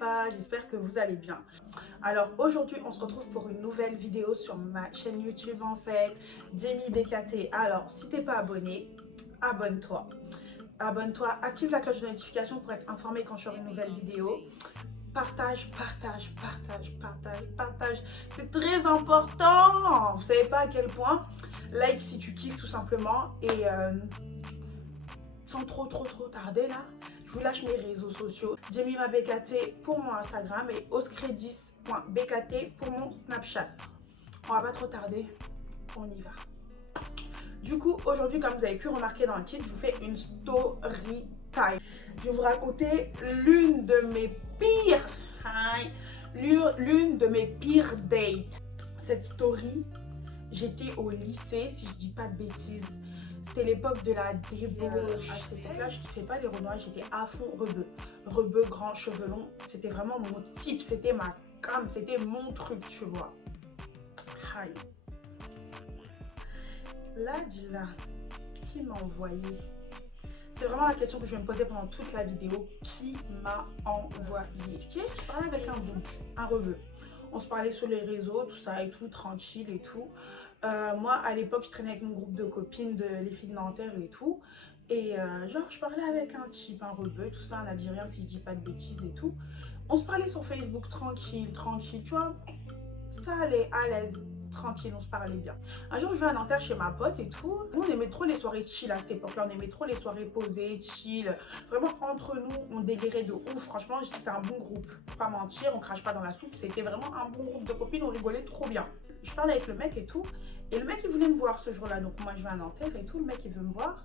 Wafa, j'espère que vous allez bien. Alors aujourd'hui on se retrouve pour une nouvelle vidéo sur ma chaîne YouTube en fait, Demi BKT. Alors si t'es pas abonné, abonne-toi. Abonne-toi, active la cloche de notification pour être informé quand j'aurai une nouvelle vidéo. Partage, partage, partage, partage, partage. C'est très important. Vous savez pas à quel point. Like si tu kiffes tout simplement. Et sans trop tarder là, je vous lâche mes réseaux sociaux. Jemima BKT pour mon Instagram et oscredis.bkt pour mon Snapchat. On va pas trop tarder, on y va. Du coup, aujourd'hui, comme vous avez pu remarquer dans le titre, je vous fais une story time. Je vais vous raconter l'une de mes pires dates. Cette story, j'étais au lycée, si je dis pas de bêtises. C'était l'époque de la débauche. À cette époque-là, je kiffais pas les renois, j'étais à fond rebeu. Rebeu, grand, cheveux longs. C'était vraiment mon type, c'était ma cam, c'était mon truc, tu vois. Aïe. Là, qui m'a envoyé? C'est vraiment la question que je vais me poser pendant toute la vidéo. Qui m'a envoyé? Je parlais avec un rebeu. On se parlait sur les réseaux, tout ça et tout, tranquille et tout. Moi, à l'époque, je traînais avec mon groupe de copines, les filles de Nanterre et tout. Et genre, je parlais avec un type, un rebeu, tout ça, un Algérien, si je dis pas de bêtises et tout. On se parlait sur Facebook, tranquille, tu vois. Ça allait à l'aise. Tranquille, on se parlait bien. Un jour, je vais à Nanterre chez ma pote et tout. Nous, on aimait trop les soirées chill à cette époque-là. On aimait trop les soirées posées, chill. Vraiment, entre nous, on délirait de ouf. Franchement, c'était un bon groupe. Pas mentir, on crache pas dans la soupe. C'était vraiment un bon groupe de copines. On rigolait trop bien. Je parlais avec le mec et tout. Et le mec, il voulait me voir ce jour-là. Donc, moi, je vais à Nanterre et tout. Le mec, il veut me voir.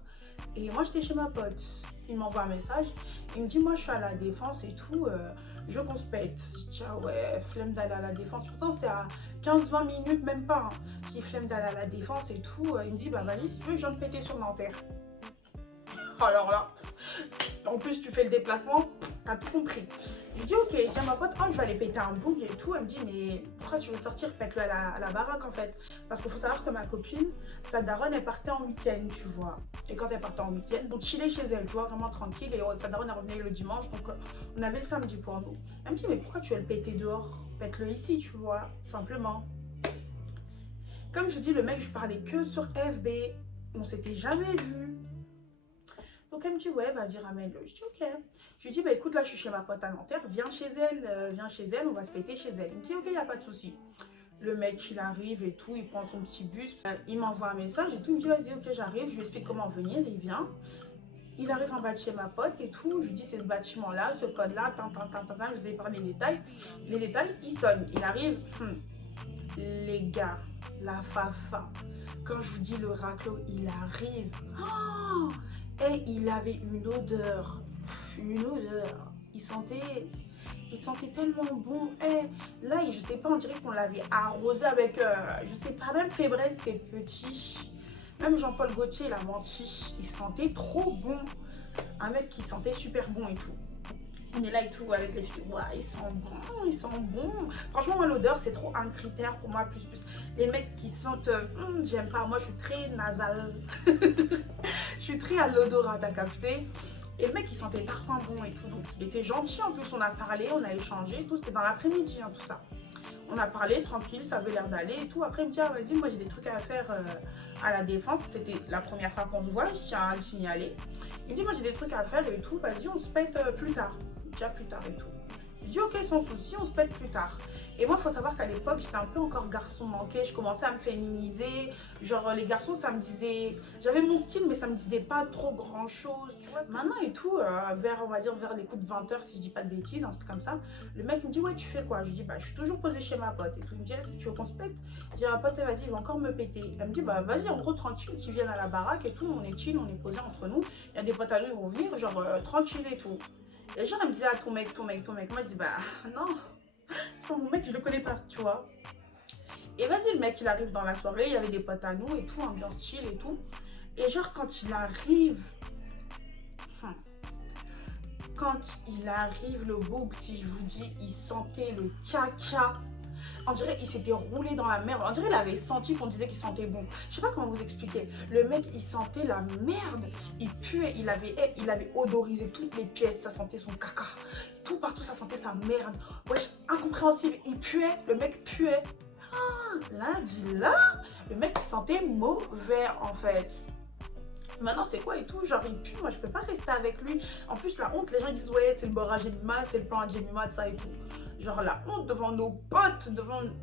Et moi, j'étais chez ma pote. Il m'envoie un message. Il me dit, moi, je suis à la Défense et tout. Je veux qu'on se pète. Je dis, ah ouais, flemme d'aller à la Défense. Pourtant, c'est à 15-20 minutes, même pas. Hein. Je dis, flemme d'aller à la Défense et tout. Il me dit, bah vas-y, si tu veux, je viens de péter sur Nanterre. Alors là, en plus, tu fais le déplacement, t'as tout compris. Je dis, ok, je dis à ma pote, oh, je vais aller péter un boug et tout. Elle me dit, mais pourquoi tu veux sortir? Pète-le à la baraque en fait. Parce qu'il faut savoir que ma copine, sa daronne, elle partait en week-end, tu vois. Et quand elle partait en week-end, on chillait chez elle, tu vois, vraiment tranquille. Et sa daronne, elle revenait le dimanche, donc on avait le samedi pour nous. Elle me dit, mais pourquoi tu veux le péter dehors? Pète-le ici, tu vois, simplement. Comme je dis, le mec, je parlais que sur FB. On s'était jamais vu. Donc elle me dit, ouais, vas-y, ramène-le. Je dis, ok. Je lui dis, bah écoute, là, je suis chez ma pote à Nanterre. Viens chez elle, on va se péter chez elle. Il me dit, ok, il n'y a pas de souci. Le mec, il arrive et tout, il prend son petit bus. Il m'envoie un message et tout. Il me dit, vas-y, ok, j'arrive. Je lui explique comment venir. Il vient. Il arrive en bas de chez ma pote et tout. Je lui dis, c'est ce bâtiment-là, ce code-là, je vous ai parlé des détails. Les détails, il sonne. Il arrive. Les gars, la fafa. Quand je vous dis le raclo, il arrive. Oh, et il avait une odeur. Il sentait tellement bon. Et là, je sais pas, on dirait qu'on l'avait arrosé avec, je sais pas, même Fébreze, c'est petit. Même Jean-Paul Gaultier, il a menti. Il sentait trop bon. Un mec qui sentait super bon et tout. On est là et tout avec les filles, ouais, ils sont bons. Franchement, moi, l'odeur, c'est trop un critère pour moi, plus. Les mecs qui sentent, j'aime pas, moi, je suis très nasale. Je suis très à l'odorat, t'as capté. Et le mec, il sentait tarpin bon et tout, donc il était gentil. En plus, on a parlé, on a échangé et tout. C'était dans l'après-midi, hein, tout ça. On a parlé tranquille, ça avait l'air d'aller et tout. Après, il me dit, ah, vas-y, moi, j'ai des trucs à faire à la Défense. C'était la première fois qu'on se voit, je tiens à le signaler. Il me dit, moi, j'ai des trucs à faire et tout. Vas-y, on se pète plus tard. Déjà plus tard et tout. Je dis ok, sans souci, on se pète plus tard. Et moi, il faut savoir qu'à l'époque, j'étais un peu encore garçon manqué. Je commençais à me féminiser. Genre, les garçons, ça me disait... J'avais mon style, mais ça me disait pas trop grand-chose, tu vois. Maintenant et tout, on va dire vers les coups de 20h, si je dis pas de bêtises, un truc comme ça. Le mec me dit, ouais, tu fais quoi? Je dis, bah, je suis toujours posée chez ma pote. Et tout. Il me dit, si tu veux qu'on se pète? Je dis à ma pote, vas-y, il va encore me péter. Elle me dit, bah, vas-y, en gros, tranquille, qu'ils viennent à la baraque et tout. On est chill, on est posé entre nous. Il y a des potes à nous qui vont venir, genre, tranquille et tout. Et genre, elle me disait, ah, ton mec. Moi, je dis, bah, non, c'est pas mon mec, je le connais pas, tu vois. Et vas-y, le mec, il arrive dans la soirée, il y avait des potes à nous et tout, ambiance chill et tout. Et genre, quand il arrive, le boug, si je vous dis, il sentait le caca. On dirait qu'il s'était roulé dans la merde. On dirait qu'il avait senti qu'on disait qu'il sentait bon. Je sais pas comment vous expliquer. Le mec, il sentait la merde. Il puait. Il avait odorisé toutes les pièces. Ça sentait son caca. Tout partout, ça sentait sa merde. Wesh, incompréhensible, il puait, le mec puait. Lundi là, le mec il sentait mauvais en fait. Maintenant c'est quoi et tout, genre il pue, moi je peux pas rester avec lui. En plus la honte, les gens disent ouais c'est le beurre à Jemima, c'est le plan à Jemima, de ça et tout. Genre la honte devant nos potes,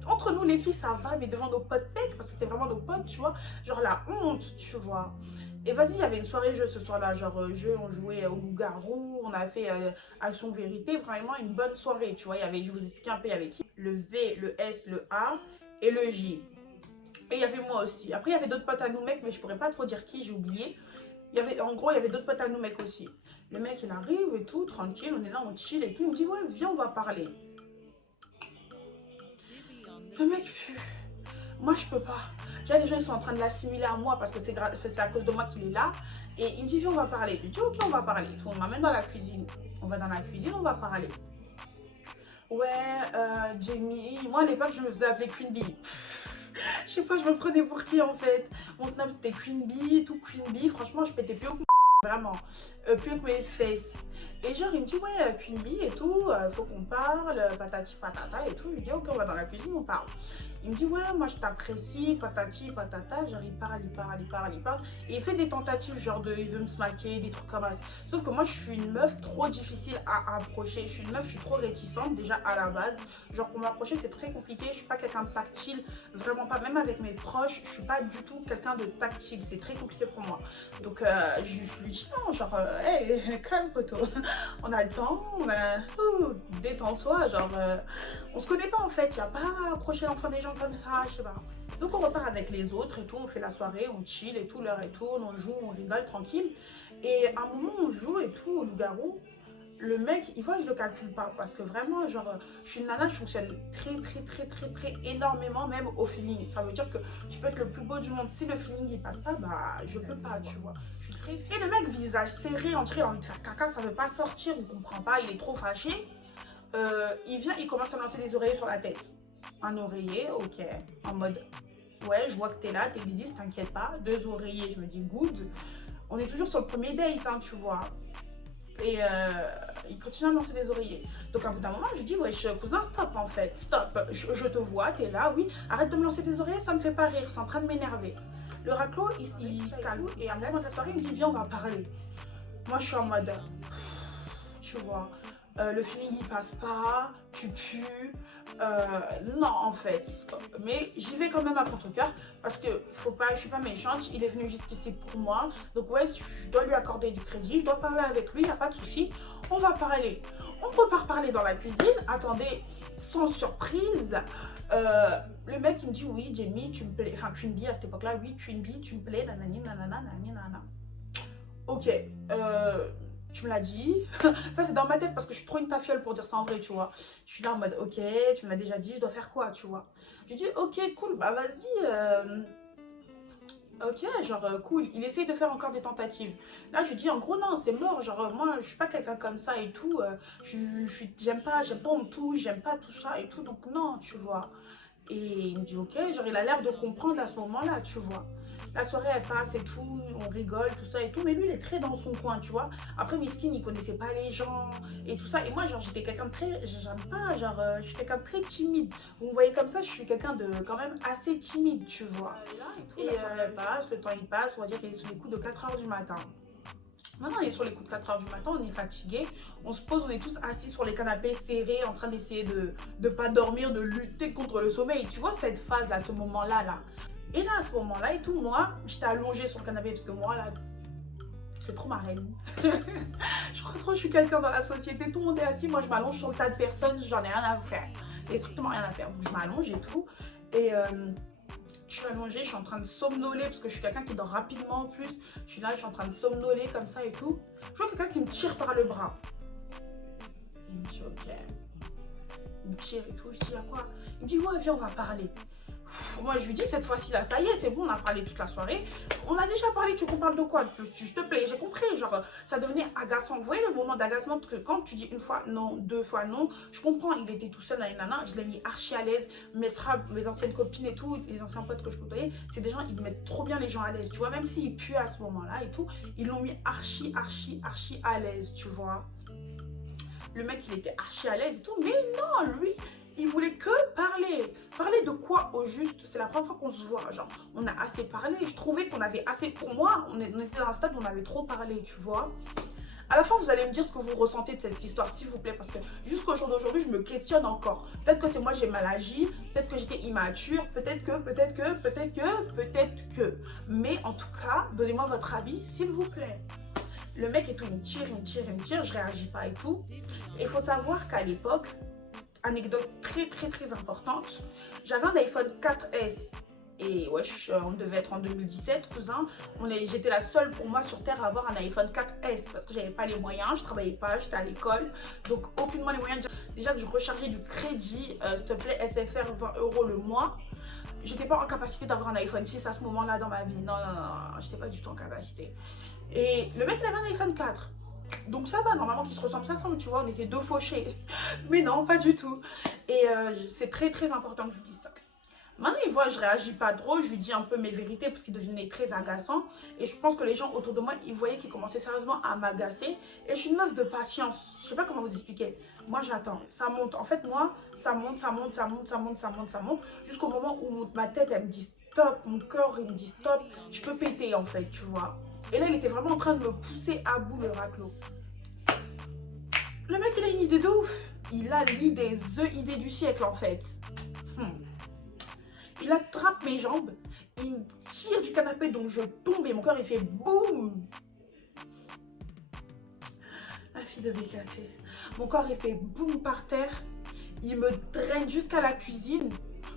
entre nous les filles ça va, mais devant nos potes mecs, parce que c'était vraiment nos potes, tu vois. Genre la honte, tu vois. Et vas-y, il y avait une soirée jeu ce soir-là, genre jeu, on jouait au loup-garou, on a fait action vérité, vraiment une bonne soirée, tu vois. Il y avait, je vous explique un peu, il y avait qui? Le V, le S, le A et le J. Et il y avait moi aussi. Après, il y avait d'autres potes à nous mecs, mais je pourrais pas trop dire qui, j'ai oublié. En gros, il y avait d'autres potes à nous mecs aussi. Le mec, il arrive et tout, tranquille, on est là, on chill et tout. Il me dit, ouais, viens, on va parler. Le mec, moi, je peux pas. Déjà, les gens, ils sont en train de l'assimiler à moi parce que c'est à cause de moi qu'il est là. Et il me dit, viens, on va parler. Je dis, ok, on va parler. Tout, on m'amène dans la cuisine. On va dans la cuisine, on va parler. Ouais, Jamie, moi, à l'époque, je me faisais appeler Queen Bee. Je sais pas, je me prenais pour qui en fait. Mon snap c'était Queen Bee, tout Queen Bee. Franchement, je pétais plus haut que vraiment, plus haut que mes fesses. Et genre, il me dit, ouais, Queen Bee et tout, faut qu'on parle, patati patata et tout. Je lui dis, ok, on va dans la cuisine, on parle. Il me dit, ouais, moi je t'apprécie, patati patata. Genre, il parle. Et il fait des tentatives, genre, il veut me smacker, des trucs comme ça. Sauf que moi, je suis une meuf trop difficile à approcher. Je suis une meuf, je suis trop réticente déjà à la base. Genre, pour m'approcher, c'est très compliqué. Je suis pas quelqu'un de tactile, vraiment pas. Même avec mes proches, je suis pas du tout quelqu'un de tactile. C'est très compliqué pour moi. Donc, je lui dis, non, genre, hey, calme, poteau. On a le temps, détends-toi, genre, on se connaît pas en fait, il n'y a pas à approcher l'enfant des gens comme ça, je sais pas. Donc on repart avec les autres et tout, on fait la soirée, on chill et tout, l'heure et tout, on joue, on rigole tranquille. Et à un moment on joue et tout au loup-garou, le mec, il voit que je le calcule pas parce que vraiment, genre, je suis une nana, je fonctionne très énormément même au feeling. Ça veut dire que tu peux être le plus beau du monde, si le feeling il passe pas, bah je peux pas, tu vois. Je suis très... Et le mec, visage serré, on dirait il a envie de faire caca, ça veut pas sortir, on comprend pas, il est trop fâché. Il vient, il commence à me lancer des oreillers sur la tête. Un oreiller, ok, en mode, ouais, je vois que t'es là, t'existes, t'inquiète pas. 2 oreillers, je me dis good. On est toujours sur le premier date, hein, tu vois. Et il continue à me lancer des oreillers. Donc à bout d'un moment, je dis, wesh, cousin, stop en fait, stop. Je te vois, t'es là, oui. Arrête de me lancer des oreillers, ça me fait pas rire, c'est en train de m'énerver. Le raclo, il se calme. Et à un moment de la soirée, il me dit, viens, on va parler. Moi, je suis en mode, tu vois, le feeling, il passe pas, tu pues. Non, en fait. Mais j'y vais quand même à contre-cœur parce que faut pas, je suis pas méchante. Il est venu jusqu'ici pour moi. Donc, ouais, je dois lui accorder du crédit. Je dois parler avec lui, il n'y a pas de souci. On va parler. On repart parler dans la cuisine. Attendez, sans surprise. Le mec, il me dit, oui, Jamie, tu me plais. Enfin, Queen Bee à cette époque-là, oui, Queen Bee, tu me plais. Nanani, nanana, nanani, nanana. Ok, tu me l'as dit. Ça, c'est dans ma tête parce que je suis trop une tafiole pour dire ça en vrai, tu vois. Je suis là en mode, ok, tu me l'as déjà dit, je dois faire quoi, tu vois. Je dis, ok, cool, bah vas-y. Ok, genre, cool. Il essaye de faire encore des tentatives. Là, je lui dis, en gros, non, c'est mort. Genre, moi, je suis pas quelqu'un comme ça et tout. J'aime pas, on me touche, j'aime pas tout ça et tout. Donc, non, tu vois. Et il me dit, ok, genre, il a l'air de comprendre à ce moment-là, tu vois. La soirée, elle passe et tout, on rigole, tout ça et tout. Mais lui, il est très dans son coin, tu vois. Après, Miskin, il connaissait pas les gens et tout ça. Et moi, genre, j'étais quelqu'un de très... J'aime pas, genre, je suis quelqu'un de très timide. Vous me voyez comme ça, je suis quelqu'un de quand même assez timide, tu vois. Et elle passe, le temps, il passe. On va dire qu'il est sur les coups de 4 h du matin. Maintenant, on est sur les coups de 4 h du matin, on est fatigué. On se pose, on est tous assis sur les canapés serrés, en train d'essayer de ne pas dormir, de lutter contre le sommeil. Tu vois cette phase-là, ce moment-là, là. Et là, à ce moment-là et tout, moi, j'étais allongée sur le canapé parce que moi, là, c'est trop ma reine. Je crois trop, je suis quelqu'un dans la société. Tout le monde est assis, moi, je m'allonge sur le tas de personnes, j'en ai rien à faire. J'ai strictement rien à faire. Donc, je m'allonge et tout. Et je suis allongée, je suis en train de somnoler parce que je suis quelqu'un qui dort rapidement en plus. Je suis là, je suis en train de somnoler comme ça et tout. Je vois quelqu'un qui me tire par le bras. Il me dit, ok. Il me tire et tout. Je dis, à quoi? Il me dit, ouais, viens, on va parler. Moi, je lui dis, cette fois-ci, là, ça y est, c'est bon, on a parlé toute la soirée. On a déjà parlé, tu veux qu'on parle de quoi de plus? Je te plais, j'ai compris. Genre, ça devenait agaçant. Vous voyez le moment d'agacement que quand tu dis une fois non, 2 fois non, je comprends, il était tout seul, nana, je l'ai mis archi à l'aise. Mes anciennes copines et tout, les anciens potes que je côtoyais, c'est des gens, ils mettent trop bien les gens à l'aise, tu vois. Même s'ils puent à ce moment-là et tout, ils l'ont mis archi à l'aise, tu vois. Le mec, il était archi à l'aise et tout. Mais non, lui, il voulait que parler. Parler de quoi au juste? C'est la première fois qu'on se voit. Genre, on a assez parlé. Je trouvais qu'on avait assez... Pour moi, on était dans un stade où on avait trop parlé, tu vois. À la fin, vous allez me dire ce que vous ressentez de cette histoire, s'il vous plaît, parce que jusqu'au jour d'aujourd'hui, je me questionne encore. Peut-être que c'est moi, j'ai mal agi, peut-être que j'étais immature, peut-être que. Mais en tout cas, donnez-moi votre avis, s'il vous plaît. Le mec et tout, il me tire, je réagis pas et tout. Et il faut savoir qu'à l'époque, anecdote très importante, j'avais un iPhone 4S. Et wesh, on devait être en 2017, cousin. J'étais la seule pour moi sur Terre à avoir un iPhone 4S parce que j'avais pas les moyens, je travaillais pas, j'étais à l'école. Donc, aucunement les moyens. Déjà que je rechargeais du crédit, s'il te plaît, SFR, 20 € le mois. J'étais pas en capacité d'avoir un iPhone 6 à ce moment-là dans ma vie. Non, j'étais pas du tout en capacité. Et le mec, il avait un iPhone 4. Donc ça va, normalement qu'ils se ressemblent, ça semble, tu vois, on était deux fauchés. Mais non, pas du tout. Et c'est très important que je vous dise ça. Maintenant, il voit, je réagis pas trop, je lui dis un peu mes vérités parce qu'il devenait très agaçant. Et je pense que les gens autour de moi, ils voyaient qu'il commençait sérieusement à m'agacer. Et je suis une meuf de patience. Je sais pas comment vous expliquer. Moi, j'attends. Ça monte. En fait, moi, ça monte. Jusqu'au moment où ma tête, elle me dit stop. Mon cœur, il me dit stop. Je peux péter, en fait, tu vois. Et là, il était vraiment en train de me pousser à bout, le raclo. Le mec, il a une idée de ouf. Il a l'idée, idée du siècle, en fait. Il attrape mes jambes, il me tire du canapé, donc je tombe et mon cœur il fait boum. La fille de BKT. Mon corps il fait boum par terre. Il me draine jusqu'à la cuisine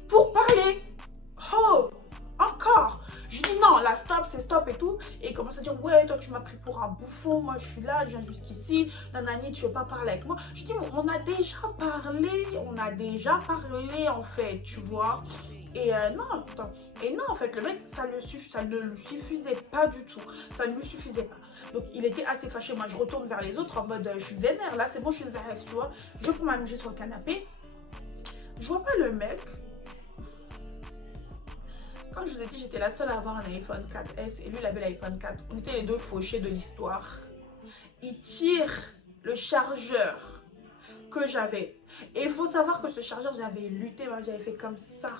pour parler. Oh, encore. Je dis non, là stop, c'est stop et tout. Et il commence à dire ouais, toi tu m'as pris pour un bouffon. Moi je suis là, je viens jusqu'ici. Nanani, tu veux pas parler avec moi? Je dis on a déjà parlé en fait, tu vois. Et non, en fait, le mec, ça ne lui suffisait pas du tout. Ça ne lui suffisait pas. Donc, il était assez fâché. Moi, je retourne vers les autres en mode, je suis vénère. Là, c'est bon, je suis ZRF, tu vois. Je vais pour m'allonger sur le canapé. Je vois pas le mec. Quand je vous ai dit, j'étais la seule à avoir un iPhone 4S. Et lui, il avait l'iPhone 4. On était les deux fauchés de l'histoire. Il tire le chargeur que j'avais. Et il faut savoir que ce chargeur, j'avais lutté. J'avais fait comme ça.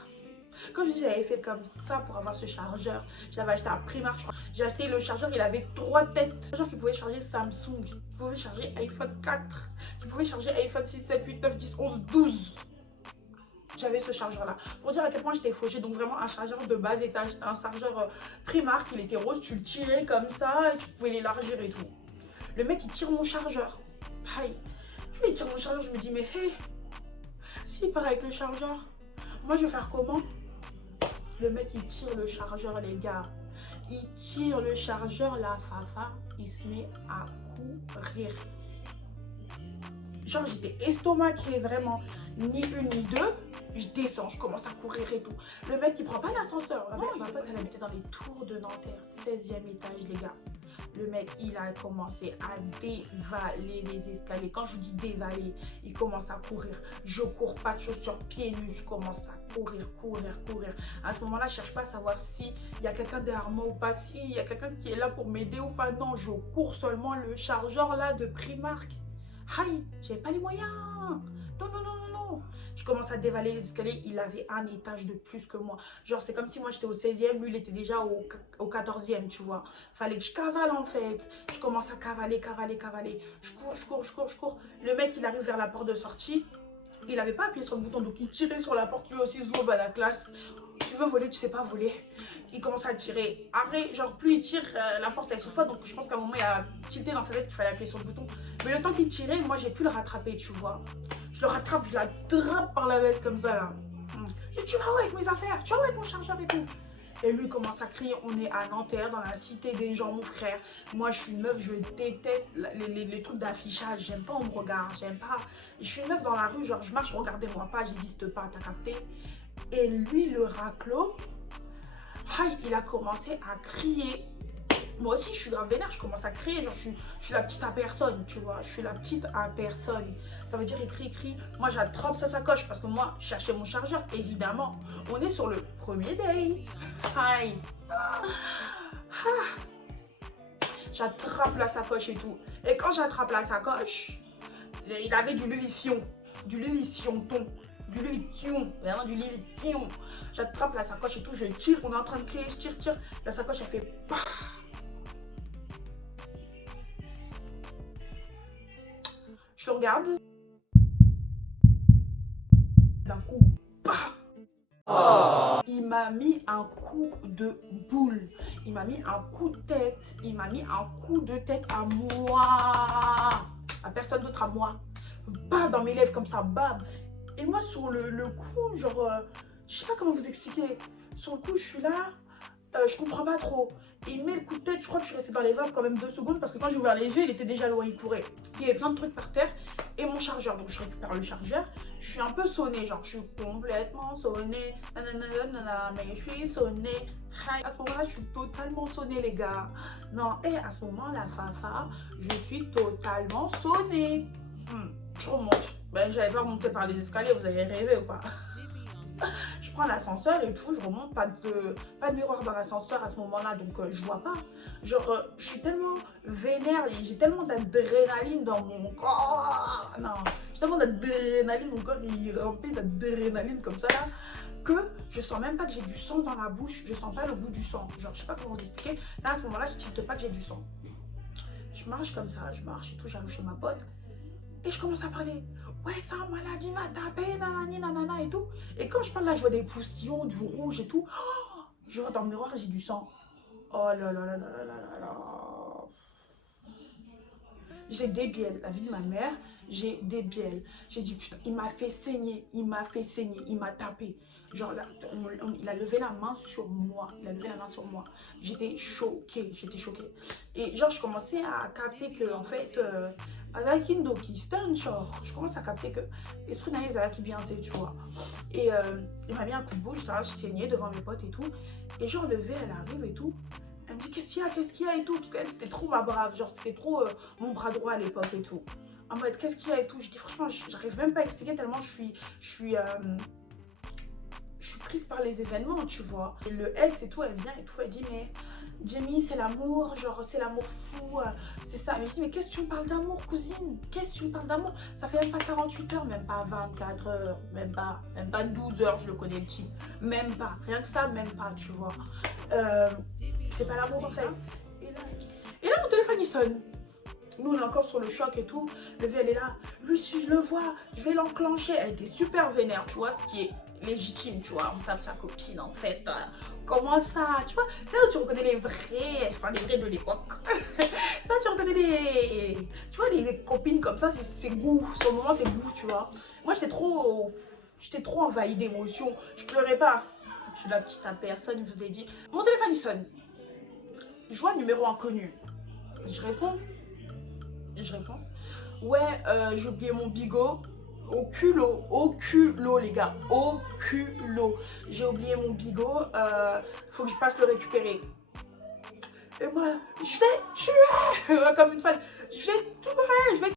Quand je dis j'avais fait comme ça pour avoir ce chargeur, j'avais acheté un Primark, je crois. J'ai acheté le chargeur, il avait 3 têtes. Un chargeur qui pouvait charger Samsung, qui pouvait charger iPhone 4, qui pouvait charger iPhone 6, 7, 8, 9, 10, 11, 12. J'avais ce chargeur-là. Pour dire à quel point j'étais fauchée, donc vraiment un chargeur de bas étage. C'était un chargeur Primark, il était rose, tu le tirais comme ça et tu pouvais l'élargir et tout. Le mec, il tire mon chargeur. Aïe. Il tire mon chargeur, je me dis, mais hé, s'il part avec le chargeur, moi je vais faire comment? Le mec, il tire le chargeur, les gars. Il tire le chargeur, la fafa, il se met à courir. Genre, j'étais estomaquée, vraiment. Ni une, ni deux. Je descends, je commence à courir et tout. Le mec, il prend pas l'ascenseur. Ma pote, elle habitait dans les tours de Nanterre, 16e étage, les gars. Le mec, il a commencé à dévaler les escaliers. Quand je vous dis dévaler, il commence à courir. Je cours pas de chaussures pieds nus. Je commence à courir. À ce moment-là, je cherche pas à savoir si il y a quelqu'un derrière moi ou pas. Si il y a quelqu'un qui est là pour m'aider ou pas. Non, je cours seulement le chargeur là de Primark. Aïe, j'avais pas les moyens. Non. Je commence à dévaler les escaliers. Il avait un étage de plus que moi. Genre, c'est comme si moi, j'étais au 16e. Lui, il était déjà au 14e, tu vois. Fallait que je cavale, en fait. Je commence à cavaler. Je cours. Le mec, il arrive vers la porte de sortie. Il n'avait pas appuyé sur le bouton. Donc, il tirait sur la porte. Lui aussi, zoom à la classe. Tu veux voler, tu sais pas voler. Il commence à tirer. Après, genre, plus il tire, la porte, elle s'ouvre pas. Donc, je pense qu'à un moment, il a tilté dans sa tête qu'il fallait appuyer sur le bouton. Mais le temps qu'il tirait, moi, j'ai pu le rattraper, tu vois. Je le rattrape, je la drape par la veste comme ça, là. Je dis, tu vas où avec mes affaires? Tu vas où avec mon chargeur et tout? Et lui, il commence à crier. On est à Nanterre, dans la cité des gens, mon frère. Moi, je suis une meuf, je déteste les trucs d'affichage. J'aime pas, on me regarde, j'aime pas. Je suis une meuf dans la rue, genre, je marche, regardez-moi pas, j'existe pas, t'as capté? Et lui, le raclo, il a commencé à crier. Moi aussi, je suis grave vénère, je commence à crier. Genre, je suis la petite à personne, tu vois. Je suis la petite à personne. Ça veut dire, il crie. Moi, j'attrape sa sacoche parce que moi, je cherchais mon chargeur, évidemment. On est sur le premier date. Aïe. J'attrape la sacoche et tout. Et quand j'attrape la sacoche, Il avait du Louis Vuitton. Du Louis Vuitton. Du Louis Vuitton. Vraiment du Louis Vuitton. J'attrape la sacoche et tout, je tire. On est en train de crier, je tire. La sacoche, elle fait pah. Je le regarde. D'un coup, bah. Oh. Il m'a mis un coup de boule. Il m'a mis un coup de tête. Il m'a mis un coup de tête à moi. À personne d'autre, à moi. Bam, dans mes lèvres comme ça, bam. Et moi, sur le coup, genre, je sais pas comment vous expliquer. Sur le coup, je suis là, je comprends pas trop. Il met le coup de tête, je crois que je suis restée dans les vapes quand même 2 secondes parce que quand j'ai ouvert les yeux, il était déjà loin, il courait. Il y avait plein de trucs par terre et mon chargeur. Donc je récupère le chargeur. Je suis un peu sonnée, genre je suis complètement sonnée. Nanana, mais je suis sonnée. À ce moment-là, je suis totalement sonnée, les gars. Non, et à ce moment-là, Fafa, je suis totalement sonnée. Je remonte. Ben, j'allais pas remonter par les escaliers, vous avez rêvé ou pas? Je prends l'ascenseur et tout, je remonte, pas de miroir dans l'ascenseur à ce moment-là, donc je vois pas. Genre, je suis tellement vénère, j'ai tellement d'adrénaline dans mon corps. Non, j'ai tellement d'adrénaline, mon corps il est rempli d'adrénaline comme ça là, que je sens même pas que j'ai du sang dans la bouche, je sens pas le goût du sang. Genre, je sais pas comment vous expliquer. Là, à ce moment-là, je tilte pas que j'ai du sang. Je marche comme ça, je marche et tout, j'arrive chez ma pote. Et je commence à parler. Ouais, ça, maladie m'a tapé, nanani, nanana et tout. Et quand je parle là, je vois des poussillons, du rouge et tout. Oh, je vois dans le miroir, j'ai du sang. Oh là là là là là là là. J'ai des bielles, la vie de ma mère, j'ai des bielles. J'ai dit putain, il m'a fait saigner, il m'a tapé. Genre là, il a levé la main sur moi, J'étais choquée. Et genre, je commençais à capter que, en fait, je commence à capter que l'esprit naïf qui bien, tu vois. Et il m'a mis un coup de boule, ça, je saignais devant mes potes et tout. Et genre, le V, elle arrive et tout. Elle me dit qu'est-ce qu'il y a et tout, parce qu'elle c'était trop ma brave, genre c'était trop mon bras droit à l'époque et tout. En mode qu'est-ce qu'il y a et tout, je dis franchement j'arrive même pas à expliquer tellement je suis prise par les événements, tu vois. Et le S et tout, elle vient et tout, elle dit mais Jamie c'est l'amour, genre c'est l'amour fou, c'est ça. Mais je dis mais qu'est-ce que tu me parles d'amour cousine, qu'est-ce que tu me parles d'amour, ça fait même pas 48 heures, même pas 24 heures, même pas 12 heures, je le connais le type, même pas, rien que ça, même pas, tu vois. C'est pas l'amour en fait. Et là mon téléphone il sonne. Nous on est encore sur le choc et tout. Le V elle est là. Lui si je le vois, je vais l'enclencher. Elle était super vénère, tu vois, ce qui est légitime, tu vois. On tape sa copine en fait. Comment ça? Tu vois, c'est là où tu reconnais les vrais, enfin les vrais de l'époque. C'est là où tu reconnais les. Tu vois, les copines comme ça, c'est goût. Sur le moment, c'est goût, tu vois. Moi j'étais trop envahie d'émotions. Je pleurais pas. Je suis la petite à personne, il vous ai dit. Mon téléphone il sonne. Je vois un numéro inconnu. Je réponds. Ouais, j'ai oublié mon bigot. Au culot, les gars. Au culot. J'ai oublié mon bigot. Faut que je passe le récupérer. Et moi, je vais tuer. Comme une fan. Je vais tuer. Je vais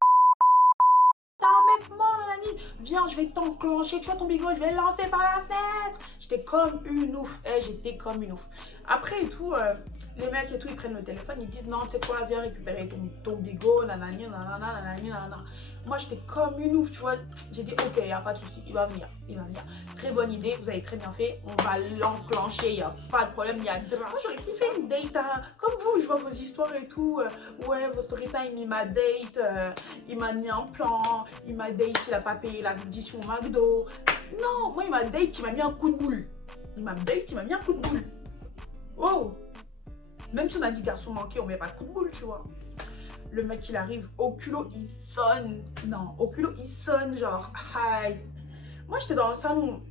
t'as un mec mort, nanani. Viens, je vais t'enclencher. Tu vois ton bigot, je vais le lancer par la fenêtre. J'étais comme une ouf. J'étais comme une ouf. Après et tout, les mecs et tout, ils prennent le téléphone, ils disent non, tu sais quoi, viens récupérer ton bigot, nanani, nanana, nanani, nanana. Moi, j'étais comme une ouf, tu vois. J'ai dit, ok, il n'y a pas de souci, il va venir. Très bonne idée, vous avez très bien fait. On va l'enclencher, il n'y a pas de problème, il y a de moi, j'aurais kiffé une date, hein. Comme vous, je vois vos histoires et tout. Ouais, vos story time, il m'a date, il m'a mis un plan, il m'a date, il n'a pas payé l'addition au McDo. Non, moi, il m'a date, il m'a mis un coup de boule. Oh! Même si on a dit garçon manqué, on met pas de coup de boule, tu vois. Le mec, il arrive, au culot, il sonne. Non, au culot, il sonne, genre, hi. Moi, j'étais dans le salon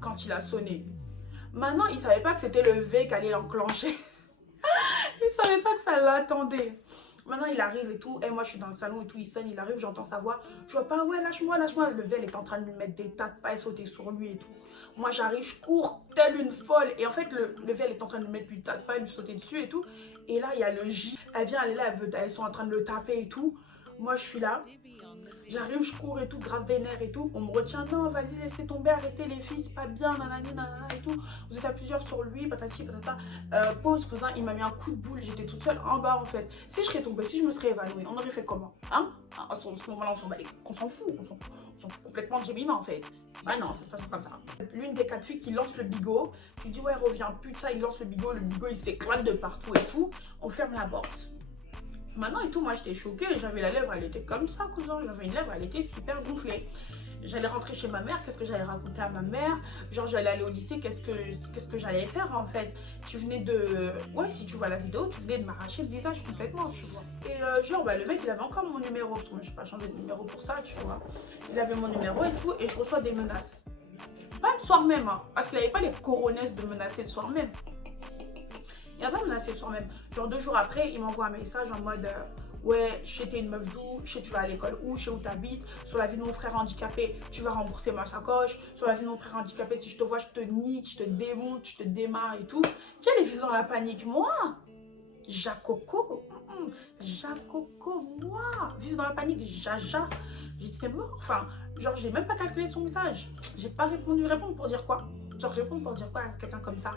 quand il a sonné. Maintenant, il savait pas que c'était le V qui allait l'enclencher. Il savait pas que ça l'attendait. Maintenant, il arrive et tout. Et moi, je suis dans le salon et tout. Il sonne, il arrive, j'entends sa voix. Je vois pas, ouais, lâche-moi. Le V, elle est en train de lui mettre des tas de pas et sauter sur lui et tout. Moi, j'arrive, je cours telle une folle. Et en fait, le V, elle est en train de lui mettre du tas de pas et lui sauter dessus et tout. Et là, il y a le J. Elle vient, elle est là, elles sont en train de le taper et tout. Moi, je suis là. J'arrive, je cours et tout, grave vénère et tout. On me retient, non, vas-y, laissez tomber, arrêtez les filles, c'est pas bien, nanani, nanana et tout. Vous êtes à plusieurs sur lui, patati, patata. Pause, cousin, il m'a mis un coup de boule, j'étais toute seule en bas en fait. Si je serais tombée, si je me serais évanouie, on aurait fait comment? Hein? À ce moment-là, on s'en fout, on s'en fout complètement de Jemima en fait. Bah non, ça se passe pas comme ça. L'une des 4 filles qui lance le bigot, qui dit ouais, reviens plus de ça, il lance le bigot il s'éclate de partout et tout. On ferme la porte. Maintenant et tout, moi j'étais choquée, j'avais la lèvre, elle était comme ça, cousin. J'avais une lèvre, elle était super gonflée. J'allais rentrer chez ma mère, qu'est-ce que j'allais raconter à ma mère? Genre j'allais aller au lycée, qu'est-ce que j'allais faire en fait? Tu venais de... Ouais, si tu vois la vidéo, tu venais de m'arracher le visage complètement, tu vois. Et genre, bah, le mec, il avait encore mon numéro, parce que moi, je n'ai pas changé de numéro pour ça, tu vois. Il avait mon numéro et tout, et je reçois des menaces. Pas le soir même, hein, parce qu'il n'avait pas les coronesses de menacer le soir même. Il n'a pas menacé le soir même. Genre 2 jours après, il m'envoie un message en mode... ouais, je sais t'es une meuf d'où, je sais tu vas à l'école où, je sais où t'habites, sur la vie de mon frère handicapé, tu vas rembourser ma sacoche, sur la vie de mon frère handicapé, si je te vois, je te nique, je te démonte, je te démarre et tout. Qui allait vivre dans la panique? Moi, Jacoco, Jacoco, moi, vivre dans la panique, Jaja, j'ai dit c'est mort, enfin, genre j'ai même pas calculé son message, j'ai pas répondu, répondre pour dire quoi? Genre répondre pour dire quoi à quelqu'un comme ça?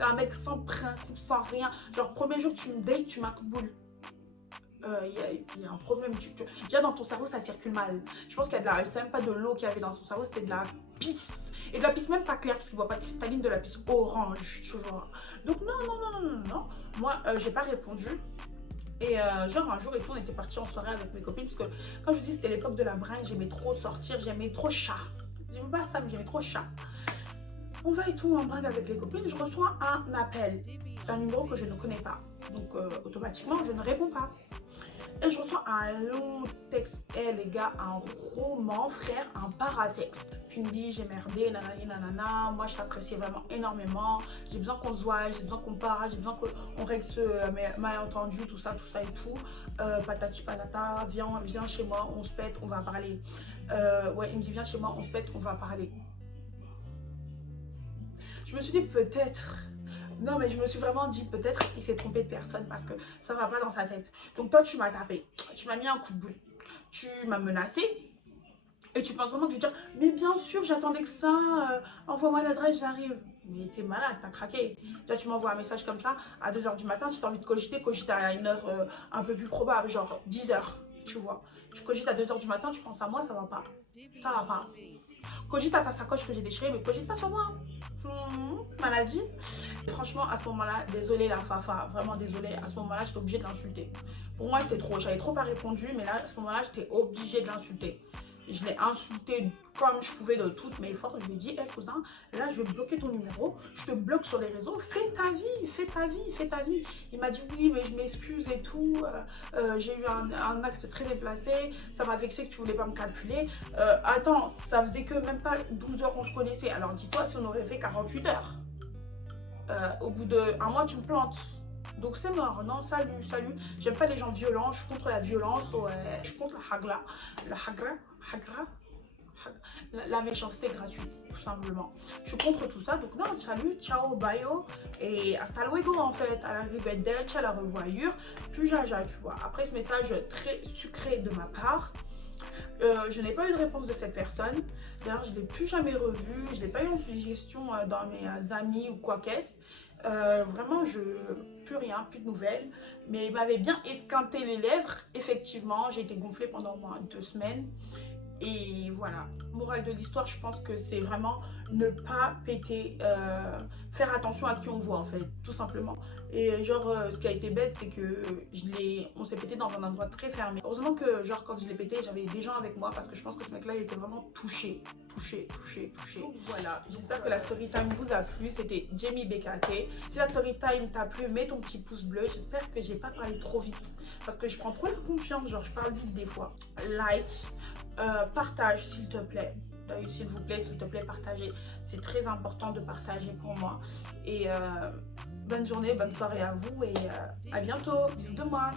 Un mec sans principe, sans rien, genre premier jour tu me dates, tu m'as coup de boule. Il y a un problème. Déjà dans ton cerveau ça circule mal. Je pense qu'il y a de la... C'est même pas de l'eau qu'il y avait dans son cerveau, c'était de la pisse. Et de la pisse même pas claire parce qu'il ne voit pas de cristalline, de la pisse orange, tu vois. Donc non. Moi j'ai pas répondu. Et genre un jour et tout on était partis en soirée avec mes copines. Parce que comme je dis c'était l'époque de la bringue, j'aimais trop sortir, j'aimais trop chat. J'aimais pas ça mais j'aimais trop chat. On va et tout en bringue avec les copines, je reçois un appel d'un numéro que je ne connais pas. Donc automatiquement je ne réponds pas. Et je reçois un long texte. Eh les gars, un roman, frère, un paratexte. Tu me dis, j'ai merdé, nanani, nanana. Moi, je t'apprécie vraiment énormément. J'ai besoin qu'on se voie, j'ai besoin qu'on parle, j'ai besoin qu'on règle ce malentendu, tout ça et tout. Patati patata, viens chez moi, on se pète, on va parler. Ouais, il me dit, viens chez moi, on se pète, on va parler. Je me suis dit, peut-être... Non, mais je me suis vraiment dit, peut-être il s'est trompé de personne parce que ça va pas dans sa tête. Donc toi, tu m'as tapé, tu m'as mis un coup de boule, tu m'as menacé et tu penses vraiment que je vais dire, mais bien sûr, j'attendais que ça, envoie-moi l'adresse, j'arrive. Mais t'es malade, t'as craqué. Déjà, tu m'envoies un message comme ça à 2 h du matin, si t'as envie de cogiter, cogite à une heure un peu plus probable, genre 10 h, tu vois. Tu cogites à 2 h du matin, tu penses à moi, ça va pas. Ça va pas. Cogite à ta sacoche que j'ai déchirée, mais cogite pas sur moi. Maladie. Franchement, à ce moment-là, désolée la Fafa, vraiment désolée, à ce moment-là, j'étais obligée de l'insulter. Pour moi, c'était trop, j'avais trop pas répondu, mais là, à ce moment-là, j'étais obligée de l'insulter. Je l'ai insulté comme je pouvais de toutes mes forces. Je lui ai dit, hé cousin, là, je vais bloquer ton numéro, je te bloque sur les réseaux, fais ta vie, fais ta vie, fais ta vie. Il m'a dit, oui, mais je m'excuse et tout, j'ai eu un acte très déplacé, ça m'a vexé que tu voulais pas me calculer. Attends, ça faisait que même pas 12 heures qu'on se connaissait, alors dis-toi si on aurait fait 48 heures. Au bout d'1 mois, tu me plantes. Donc c'est mort, non, salut. J'aime pas les gens violents, je suis contre la violence, ouais. Je suis contre la méchanceté gratuite, tout simplement. Je suis contre tout ça, donc non, salut, ciao, bye, et hasta luego en fait, à la rivederci, à la revoyure, plus jaja, tu vois. Après ce message très sucré de ma part, je n'ai pas eu de réponse de cette personne. D'ailleurs, je ne l'ai plus jamais revu. Je n'ai pas eu en suggestion dans mes amis ou quoi qu'est-ce. Vraiment, plus rien, plus de nouvelles. Mais il m'avait bien esquinté les lèvres. Effectivement, j'ai été gonflée pendant au moins 2 semaines. Et voilà, morale de l'histoire, je pense que c'est vraiment ne pas péter, faire attention à qui on voit en fait, tout simplement. Et genre, ce qui a été bête, c'est que on s'est pété dans un endroit très fermé. Heureusement que genre quand je l'ai pété, j'avais des gens avec moi parce que je pense que ce mec-là, il était vraiment touché. Donc voilà, j'espère que la story time vous a plu. C'était Jamie BKT. Si la story time t'a plu, mets ton petit pouce bleu. J'espère que j'ai pas parlé trop vite parce que je prends trop la confiance, genre je parle vite des fois. Like. Partage s'il te plaît, s'il te plaît, partagez. C'est très important de partager pour moi. Et bonne journée, bonne soirée à vous et à bientôt. Bisous de moi.